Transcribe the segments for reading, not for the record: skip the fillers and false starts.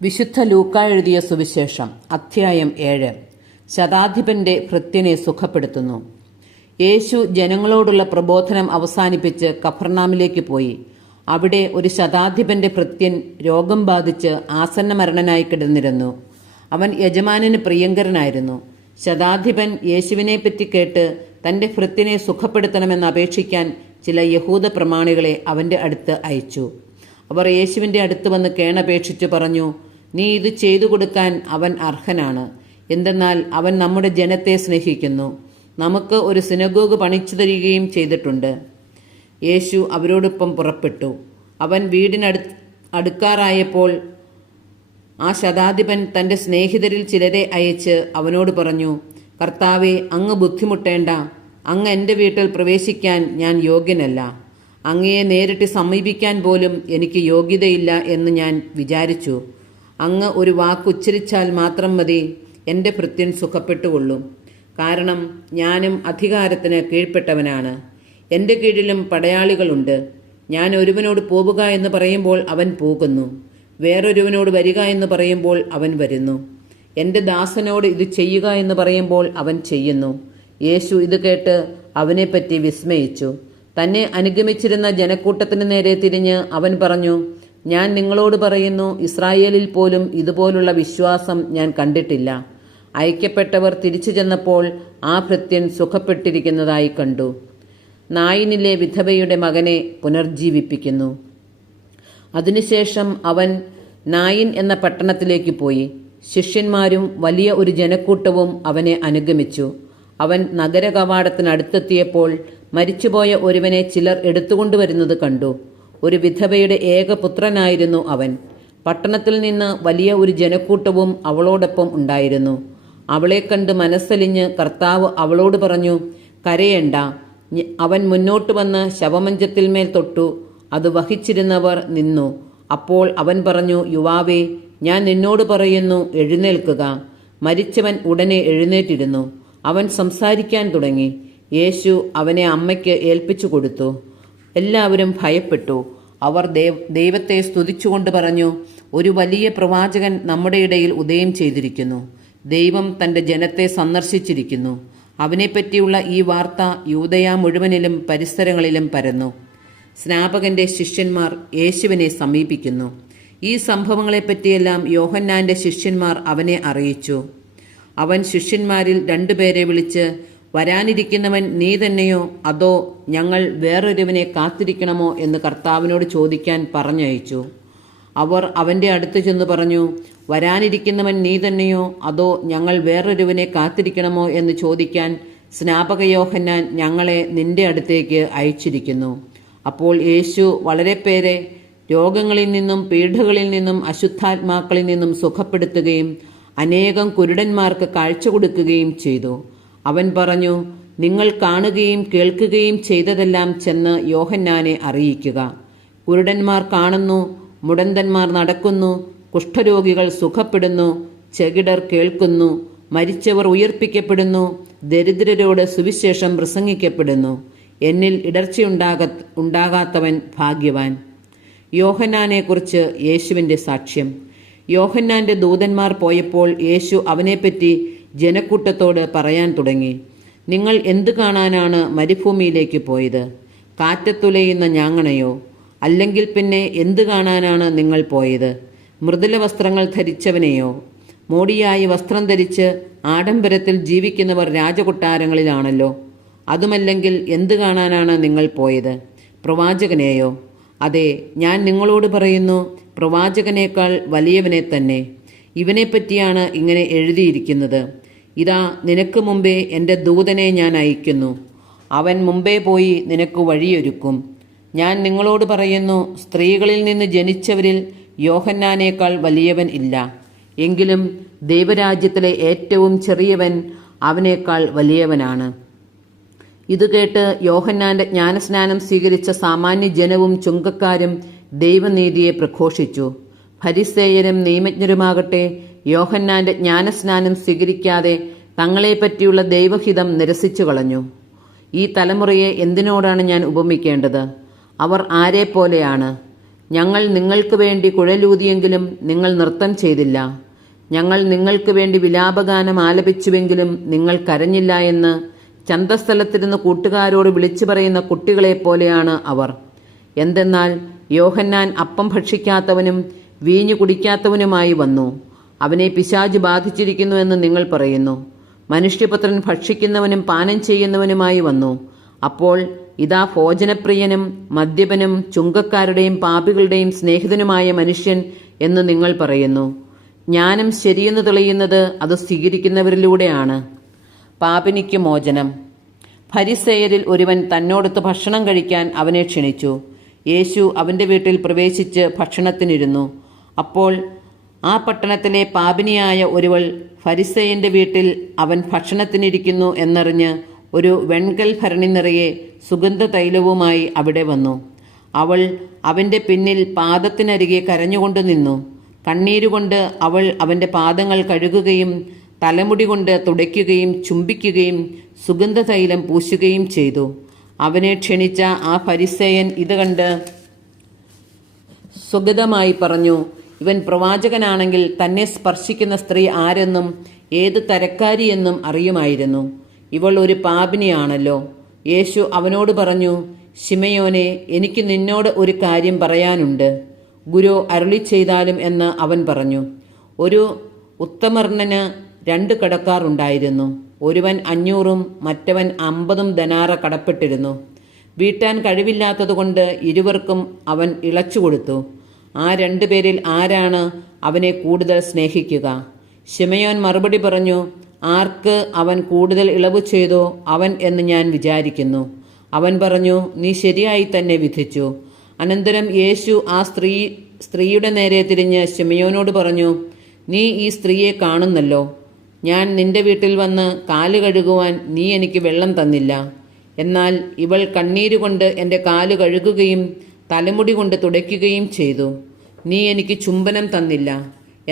വിശുദ്ധ ലൂക്കാ എഴുതിയ സുവിശേഷം അധ്യായം 7. ശതാധിപന്റെ ഭൃത്യനെ സുഖപ്പെടുത്തുന്നു. യേശു ജനങ്ങളോടുള്ള പ്രബോധനം അവസാനിപ്പിച്ച് കഫർനാമിലേക്ക് പോയി. അവിടെ ഒരു ശതാധിപന്റെ ഭൃത്യൻ രോഗം ബാധിച്ച് ആസന്നമരണനായി കിടന്നിരുന്നു. അവൻ യജമാനന് പ്രിയങ്കരനായിരുന്നു. ശതാധിപൻ യേശുവിനെപ്പറ്റി കേട്ട് തന്റെ ഭൃത്യനെ സുഖപ്പെടുത്തണമെന്ന് അപേക്ഷിക്കാൻ ചില യഹൂദ പ്രമാണികളെ അവന്റെ അടുത്ത് അയച്ചു. അവർ യേശുവിന്റെ അടുത്ത് വന്ന് കേണപേക്ഷിച്ചു പറഞ്ഞു, നീ ഇത് ചെയ്തു കൊടുക്കാൻ അവൻ അർഹനാണ്. എന്തെന്നാൽ അവൻ നമ്മുടെ ജനത്തെ സ്നേഹിക്കുന്നു, നമുക്ക് ഒരു സിനഗോഗ് പണിച്ചു തരികയും ചെയ്തിട്ടുണ്ട്. യേശു അവരോടൊപ്പം പുറപ്പെട്ടു. അവൻ അടുക്കാറായപ്പോൾ ആ ശതാധിപൻ തന്റെ സ്നേഹിതരിൽ ചിലരെ അയച്ച് അവനോട് പറഞ്ഞു, കർത്താവെ, അങ്ങ് ബുദ്ധിമുട്ടേണ്ട. അങ്ങ് എൻ്റെ വീട്ടിൽ പ്രവേശിക്കാൻ ഞാൻ യോഗ്യനല്ല. അങ്ങയെ നേരിട്ട് സമീപിക്കാൻ പോലും എനിക്ക് യോഗ്യതയില്ല എന്ന് ഞാൻ വിചാരിച്ചു. അങ്ങ് ഒരു വാക്കുച്ചരിച്ചാൽ മാത്രം മതി, എൻ്റെ ഭൃത്യൻ സുഖപ്പെട്ടുകൊള്ളും. കാരണം ഞാനും അധികാരത്തിന് കീഴ്പ്പെട്ടവനാണ്. എൻ്റെ കീഴിലും പടയാളികളുണ്ട്. ഞാൻ ഒരുവനോട് പോവുക എന്ന് പറയുമ്പോൾ അവൻ പോകുന്നു, വേറൊരുവനോട് വരിക എന്ന് പറയുമ്പോൾ അവൻ വരുന്നു. എൻ്റെ ദാസനോട് ഇത് ചെയ്യുക എന്ന് പറയുമ്പോൾ അവൻ ചെയ്യുന്നു. യേശു ഇത് കേട്ട് അവനെപ്പറ്റി വിസ്മയിച്ചു. തന്നെ അനുഗമിച്ചിരുന്ന ജനക്കൂട്ടത്തിന് നേരെ തിരിഞ്ഞ് അവൻ പറഞ്ഞു, ഞാൻ നിങ്ങളോട് പറയുന്നു, ഇസ്രായേലിൽ പോലും ഇതുപോലുള്ള വിശ്വാസം ഞാൻ കണ്ടിട്ടില്ല. അയക്കപ്പെട്ടവർ തിരിച്ചു ചെന്നപ്പോൾ ആ ഭൃത്യൻ സുഖപ്പെട്ടിരിക്കുന്നതായി കണ്ടു. നായിനിലെ വിധവയുടെ മകനെ പുനർജീവിപ്പിക്കുന്നു. അതിനുശേഷം അവൻ നായിൻ എന്ന പട്ടണത്തിലേക്ക് പോയി. ശിഷ്യന്മാരും വലിയ ഒരു ജനക്കൂട്ടവും അവനെ അനുഗമിച്ചു. അവൻ നഗര കവാടത്തിനടുത്തെത്തിയപ്പോൾ മരിച്ചുപോയ ഒരുവനെ ചിലർ എടുത്തുകൊണ്ടുവരുന്നത് കണ്ടു. ഒരു വിധവയുടെ ഏകപുത്രനായിരുന്നു അവൻ. പട്ടണത്തിൽ നിന്ന് വലിയ ഒരു ജനക്കൂട്ടവും അവളോടൊപ്പം ഉണ്ടായിരുന്നു. അവളെ കണ്ട് മനസ്സലിഞ്ഞ് കർത്താവ് അവളോട് പറഞ്ഞു, കരയേണ്ട. അവൻ മുന്നോട്ട് വന്ന് ശവമഞ്ചത്തിന്മേൽ തൊട്ടു. അത് വഹിച്ചിരുന്നവർ നിന്നു. അപ്പോൾ അവൻ പറഞ്ഞു, യുവാവേ, ഞാൻ നിന്നോട് പറയുന്നു, എഴുന്നേൽക്കുക. മരിച്ചവൻ ഉടനെ എഴുന്നേറ്റിരുന്നു. അവൻ സംസാരിക്കാൻ തുടങ്ങി. യേശു അവനെ അമ്മയ്ക്ക് ഏൽപ്പിച്ചു കൊടുത്തു. എല്ലാവരും ഭയപ്പെട്ടു. അവർ ദൈവത്തെ സ്തുതിച്ചുകൊണ്ട് പറഞ്ഞു, ഒരു വലിയ പ്രവാചകൻ നമ്മുടെ ഇടയിൽ ഉദയം ചെയ്തിരിക്കുന്നു. ദൈവം തൻ്റെ ജനത്തെ സന്ദർശിച്ചിരിക്കുന്നു. അവനെപ്പറ്റിയുള്ള ഈ വാർത്ത യൂദയ മുഴുവനിലും പരിസരങ്ങളിലും പരന്നു. സ്നാപകന്റെ ശിഷ്യന്മാർ യേശുവിനെ സമീപിക്കുന്നു. ഈ സംഭവങ്ങളെപ്പറ്റിയെല്ലാം യോഹന്നാന്റെ ശിഷ്യന്മാർ അവനെ അറിയിച്ചു. അവൻ ശിഷ്യന്മാരിൽ 2 പേരെ വിളിച്ച്, വരാനിരിക്കുന്നവൻ നീ തന്നെയോ അതോ ഞങ്ങൾ വേറൊരുവനെ കാത്തിരിക്കണമോ എന്ന് കർത്താവിനോട് ചോദിക്കാൻ പറഞ്ഞയച്ചു. അവർ അവൻ്റെ അടുത്ത് ചെന്ന് പറഞ്ഞു, വരാനിരിക്കുന്നവൻ നീ തന്നെയോ അതോ ഞങ്ങൾ വേറൊരുവനെ കാത്തിരിക്കണമോ എന്ന് ചോദിക്കാൻ സ്നാപക യോഹന്നാൻ ഞങ്ങളെ നിന്റെ അടുത്തേക്ക് അയച്ചിരിക്കുന്നു. അപ്പോൾ യേശു വളരെ പേരെ രോഗങ്ങളിൽ നിന്നും പീഡകളിൽ നിന്നും അശുദ്ധാത്മാക്കളിൽ നിന്നും സുഖപ്പെടുത്തുകയും അനേകം കുരുടന്മാർക്ക് കാഴ്ച കൊടുക്കുകയും ചെയ്തു. അവൻ പറഞ്ഞു, നിങ്ങൾ കാണുകയും കേൾക്കുകയും ചെയ്തതെല്ലാം ചെന്ന് യോഹന്നാനെ അറിയിക്കുക. കുരുടന്മാർ കാണുന്നു, മുടന്തന്മാർ നടക്കുന്നു, കുഷ്ഠരോഗികൾ സുഖപ്പെടുന്നു, ചെകിടർ കേൾക്കുന്നു, മരിച്ചവർ ഉയർപ്പിക്കപ്പെടുന്നു, ദരിദ്രരോട് സുവിശേഷം പ്രസംഗിക്കപ്പെടുന്നു. എന്നിൽ ഇടർച്ചയുണ്ടാകാത്തവൻ ഭാഗ്യവാൻ. യോഹന്നാനെക്കുറിച്ച് യേശുവിൻ്റെ സാക്ഷ്യം. യോഹന്നാന്റെ ദൂതന്മാർ പോയപ്പോൾ യേശു അവനെപ്പറ്റി ജനക്കൂട്ടത്തോട് പറയാൻ തുടങ്ങി. നിങ്ങൾ എന്തു കാണാനാണ് മരുഭൂമിയിലേക്ക് പോയത്? കാറ്റത്തുലയുന്ന ഞാങ്ങണയോ? അല്ലെങ്കിൽ പിന്നെ എന്തു കാണാനാണ് നിങ്ങൾ പോയത്? മൃദുല വസ്ത്രങ്ങൾ ധരിച്ചവനെയോ? മോടിയായി വസ്ത്രം ധരിച്ച് ആഡംബരത്തിൽ ജീവിക്കുന്നവർ രാജകൊട്ടാരങ്ങളിലാണല്ലോ. അതുമല്ലെങ്കിൽ എന്തു കാണാനാണ് നിങ്ങൾ പോയത്? പ്രവാചകനെയോ? അതെ, ഞാൻ നിങ്ങളോട് പറയുന്നു, പ്രവാചകനേക്കാൾ വലിയവനെ തന്നെ. ഇവനെപ്പറ്റിയാണ് ഇങ്ങനെ എഴുതിയിരിക്കുന്നത്. ഇതാ, നിനക്ക് മുമ്പേ എൻ്റെ ദൂതനെ ഞാൻ അയക്കുന്നു. അവൻ മുമ്പേ പോയി നിനക്ക് വഴിയൊരുക്കും. ഞാൻ നിങ്ങളോട് പറയുന്നു, സ്ത്രീകളിൽ നിന്ന് ജനിച്ചവരിൽ യോഹന്നാനേക്കാൾ വലിയവൻ ഇല്ല. എങ്കിലും ദൈവരാജ്യത്തിലെ ഏറ്റവും ചെറിയവൻ അവനേക്കാൾ വലിയവനാണ്. ഇത് കേട്ട് യോഹന്നാന്റെ ജ്ഞാനസ്നാനം സ്വീകരിച്ച സാമാന്യ ജനവും ചുങ്കക്കാരും ദൈവനീതിയെ പ്രഘോഷിച്ചു. ഫരിസേയരും നിയമജ്ഞരുമാകട്ടെ യോഹന്നാന്റെ ജ്ഞാനസ്നാനം സ്വീകരിക്കാതെ തങ്ങളെപ്പറ്റിയുള്ള ദൈവഹിതം നിരസിച്ചു കളഞ്ഞു. ഈ തലമുറയെ എന്തിനോടാണ് ഞാൻ ഉപമിക്കേണ്ടത്? അവർ ആരെ പോലെയാണ്? ഞങ്ങൾ നിങ്ങൾക്ക് വേണ്ടി കുഴലൂതിയെങ്കിലും നിങ്ങൾ നൃത്തം ചെയ്തില്ല. ഞങ്ങൾ നിങ്ങൾക്ക് വേണ്ടി വിലാപഗാനം ആലപിച്ചുവെങ്കിലും നിങ്ങൾ കരഞ്ഞില്ല എന്ന് ചന്തസ്ഥലത്തിരുന്ന് കൂട്ടുകാരോട് വിളിച്ചു പറയുന്ന കുട്ടികളെപ്പോലെയാണ് അവർ. എന്തെന്നാൽ യോഹന്നാൻ അപ്പം ഭക്ഷിക്കാത്തവനും വീഞ്ഞു കുടിക്കാത്തവനുമായി വന്നു. അവനെ പിശാച് ബാധിച്ചിരിക്കുന്നു എന്ന് നിങ്ങൾ പറയുന്നു. മനുഷ്യപുത്രൻ ഭക്ഷിക്കുന്നവനും പാനം ചെയ്യുന്നവനുമായി വന്നു. അപ്പോൾ ഇതാ ഭോജനപ്രിയനും മദ്യപനും ചുങ്കക്കാരുടെയും പാപികളുടെയും സ്നേഹിതനുമായ മനുഷ്യൻ എന്ന് നിങ്ങൾ പറയുന്നു. ജ്ഞാനം ശരിയെന്ന് തെളിയുന്നത് അത് സ്വീകരിക്കുന്നവരിലൂടെയാണ്. പാപിനിക്ക് മോചനം. ഫരിസേയരിൽ ഒരുവൻ തന്നോടൊത്ത് ഭക്ഷണം കഴിക്കാൻ അവനെ ക്ഷണിച്ചു. യേശു അവൻ്റെ വീട്ടിൽ പ്രവേശിച്ച് ഭക്ഷണത്തിനിരുന്നു. അപ്പോൾ ആ പട്ടണത്തിലെ പാപിനിയായ ഒരുവൾ ഫരിസേയന്റെ വീട്ടിൽ അവൻ ഭക്ഷണത്തിനിരിക്കുന്നു എന്നറിഞ്ഞ് ഒരു വെൺകൽ ഭരണി നിറയെ സുഗന്ധ തൈലവുമായി അവിടെ വന്നു. അവൾ അവൻ്റെ പിന്നിൽ പാദത്തിനരികെ കരഞ്ഞുകൊണ്ട് നിന്നു. കണ്ണീരുകൊണ്ട് അവൾ അവൻ്റെ പാദങ്ങൾ കഴുകുകയും തലമുടി കൊണ്ട് തുടയ്ക്കുകയും ചുംബിക്കുകയും സുഗന്ധതൈലം പൂശുകയും ചെയ്തു. അവനെ ക്ഷണിച്ച ആ ഫരിസേയൻ ഇത് കണ്ട് സ്വഗതമായി പറഞ്ഞു, ഇവൻ പ്രവാചകനാണെങ്കിൽ തന്നെ സ്പർശിക്കുന്ന സ്ത്രീ ആരെന്നും ഏത് തരക്കാരിയെന്നും അറിയുമായിരുന്നു. ഇവൾ ഒരു പാപിനിയാണല്ലോ. യേശു അവനോട് പറഞ്ഞു, ശിമയോനെ, എനിക്ക് നിന്നോട് ഒരു കാര്യം പറയാനുണ്ട്. ഗുരു അരുളി ചെയ്താലും എന്ന് അവൻ പറഞ്ഞു. ഒരു ഉത്തമർണന് 2 കടക്കാർ ഉണ്ടായിരുന്നു. ഒരുവൻ 500 മറ്റവൻ 50 ധനാറ കടപ്പെട്ടിരുന്നു. വീട്ടാൻ കഴിവില്ലാത്തതുകൊണ്ട് ഇരുവർക്കും അവൻ ഇളച്ചുകൊടുത്തു. ആ 2 പേരിൽ ആരാണ് അവനെ കൂടുതൽ സ്നേഹിക്കുക? ശിമയോൻ മറുപടി പറഞ്ഞു, ആർക്ക് അവൻ കൂടുതൽ ഇളവ് ചെയ്തോ അവൻ എന്ന് ഞാൻ വിചാരിക്കുന്നു. അവൻ പറഞ്ഞു, നീ ശരിയായി തന്നെ വിധിച്ചു. അനന്തരം യേശു ആ സ്ത്രീയുടെ നേരെ തിരിഞ്ഞ് ശിമയോനോട് പറഞ്ഞു, നീ ഈ സ്ത്രീയെ കാണുന്നല്ലോ. ഞാൻ നിന്റെ വീട്ടിൽ വന്ന് കാല് കഴുകുവാൻ നീ എനിക്ക് വെള്ളം തന്നില്ല. എന്നാൽ ഇവൾ കണ്ണീരുകൊണ്ട് എൻ്റെ കാല് കഴുകുകയും തലമുടി കൊണ്ട് തുടയ്ക്കുകയും ചെയ്തു. നീ എനിക്ക് ചുംബനം തന്നില്ല.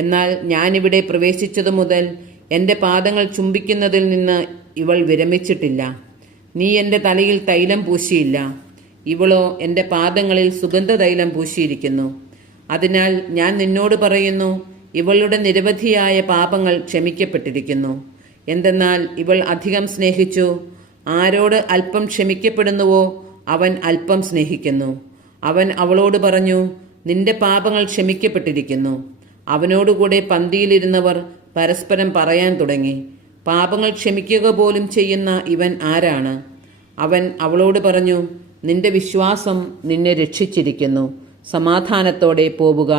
എന്നാൽ ഞാനിവിടെ പ്രവേശിച്ചതു മുതൽ എൻ്റെ പാദങ്ങൾ ചുംബിക്കുന്നതിൽ നിന്ന് ഇവൾ വിരമിച്ചിട്ടില്ല. നീ എൻ്റെ തലയിൽ തൈലം പൂശിയില്ല. ഇവളോ എൻ്റെ പാദങ്ങളിൽ സുഗന്ധ തൈലം പൂശിയിരിക്കുന്നു. അതിനാൽ ഞാൻ നിന്നോട് പറയുന്നു, ഇവളുടെ നിരവധിയായ പാപങ്ങൾ ക്ഷമിക്കപ്പെട്ടിരിക്കുന്നു. എന്തെന്നാൽ ഇവൾ അധികം സ്നേഹിച്ചു. ആരോട് അല്പം ക്ഷമിക്കപ്പെടുന്നുവോ അവൻ അല്പം സ്നേഹിക്കുന്നു. അവൻ അവളോട് പറഞ്ഞു, നിന്റെ പാപങ്ങൾ ക്ഷമിക്കപ്പെട്ടിരിക്കുന്നു. അവനോടുകൂടെ പന്തിയിലിരുന്നവർ പരസ്പരം പറയാൻ തുടങ്ങി, പാപങ്ങൾ ക്ഷമിക്കുക പോലും ചെയ്യുന്ന ഇവൻ ആരാണ്? അവൻ അവളോട് പറഞ്ഞു, നിന്റെ വിശ്വാസം നിന്നെ രക്ഷിച്ചിരിക്കുന്നു. സമാധാനത്തോടെ പോവുക.